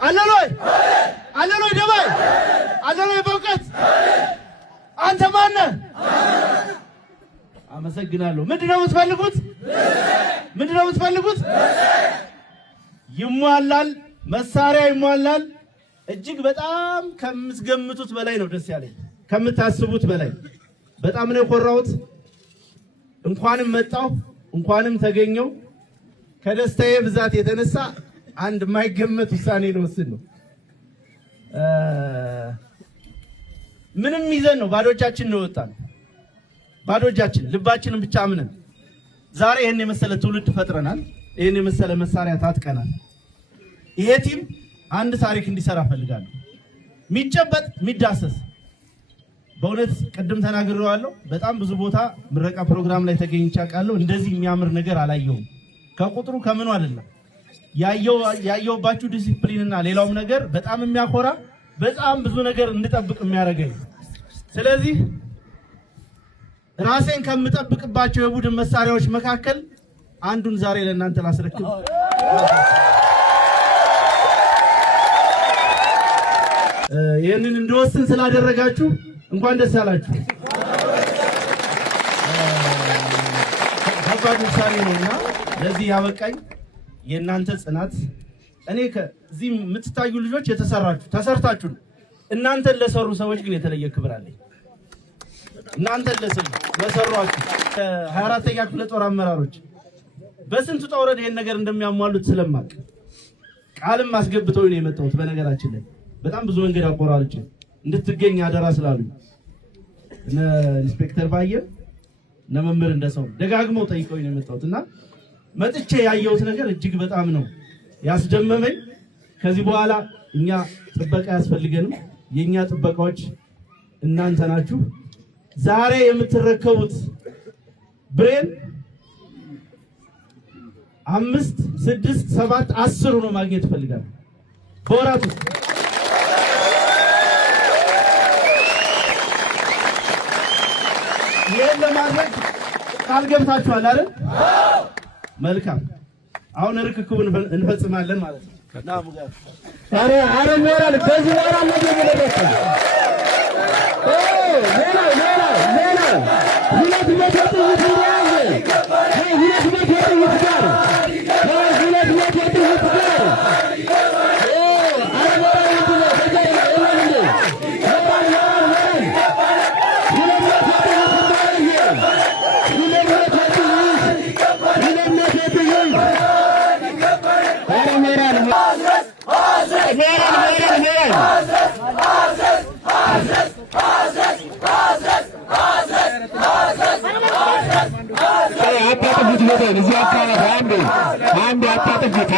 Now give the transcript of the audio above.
አለሎይ አለሎይ ደባይ አለሎይ በእውቀት አንተ ማነህ? አመሰግናለሁ። ምንድነው የምትፈልጉት? ምንድነው የምትፈልጉት? ይሟላል፣ መሳሪያ ይሟላል። እጅግ በጣም ከምትገምቱት በላይ ነው ደስ ያለኝ፣ ከምታስቡት በላይ በጣም ነው የኮራሁት። እንኳንም መጣሁ፣ እንኳንም ተገኘው። ከደስታዬ ብዛት የተነሳ አንድ የማይገመት ውሳኔ ልወስን ነው። ምንም ይዘን ነው ባዶቻችን ነው የወጣነው። ባዶቻችን ልባችንን ብቻ አምነን ዛሬ ይሄን የመሰለ ትውልድ ፈጥረናል። ይሄን የመሰለ መሳሪያ ታጥቀናል። ይሄ ቲም አንድ ታሪክ እንዲሰራ ፈልጋለሁ። የሚጨበጥ የሚዳሰስ በእውነት ቅድም ተናግሬዋለሁ። በጣም ብዙ ቦታ ምረቃ ፕሮግራም ላይ ተገኝቼ አውቃለሁ። እንደዚህ የሚያምር ነገር አላየሁም። ከቁጥሩ ከምኑ አይደለም ያየሁባችሁ ዲሲፕሊንና ሌላውም ነገር በጣም የሚያኮራ በጣም ብዙ ነገር እንድጠብቅ የሚያደርገኝ። ስለዚህ ራሴን ከምጠብቅባቸው የቡድን መሳሪያዎች መካከል አንዱን ዛሬ ለእናንተ ላስረክብ። ይህንን እንድወስን ስላደረጋችሁ እንኳን ደስ አላችሁ። ከባድ ውሳኔ ነውና ለዚህ ያበቃኝ የእናንተ ጽናት። እኔ ከዚህ የምትታዩ ልጆች ተሰርታችሁ እናንተን ለሰሩ ሰዎች ግን የተለየ ክብር አለኝ። እናንተን ለሰሯችሁ 24ኛ ክፍለ ጦር አመራሮች በስንት ተወረደ ይሄን ነገር እንደሚያሟሉት ስለማቅ ቃልም አስገብተው ነው የመጣሁት። በነገራችን ላይ በጣም ብዙ መንገድ አቆራርጬ እንድትገኝ አደራ ስላሉኝ እነ ኢንስፔክተር ባየ እነ መምህር እንደሰው ደጋግመው ጠይቀው ነው የመጣሁትና መጥቼ ያየሁት ነገር እጅግ በጣም ነው ያስደመመኝ። ከዚህ በኋላ እኛ ጥበቃ ያስፈልገንም። የኛ ጥበቃዎች እናንተ ናችሁ። ዛሬ የምትረከቡት ብሬን 5፣ 6፣ 7፣ 10 ነው ማግኘት ፈልጋለሁ በወራት ውስጥ። ይሄን ለማድረግ ቃል ገብታችኋል አይደል? መልካም። አሁን ርክክቡን እንፈጽማለን ማለት ነው። አረ ሞራል በዚህ ሞራል ነው የሚለበሰ ሁለት መቶ ጥይት ያዘ ሁለት መቶ ጥይት ጋር ሁለት መቶ ጥይት ጋር አረ ሞራል ነው ተጀመረ አንድ አታጥፉት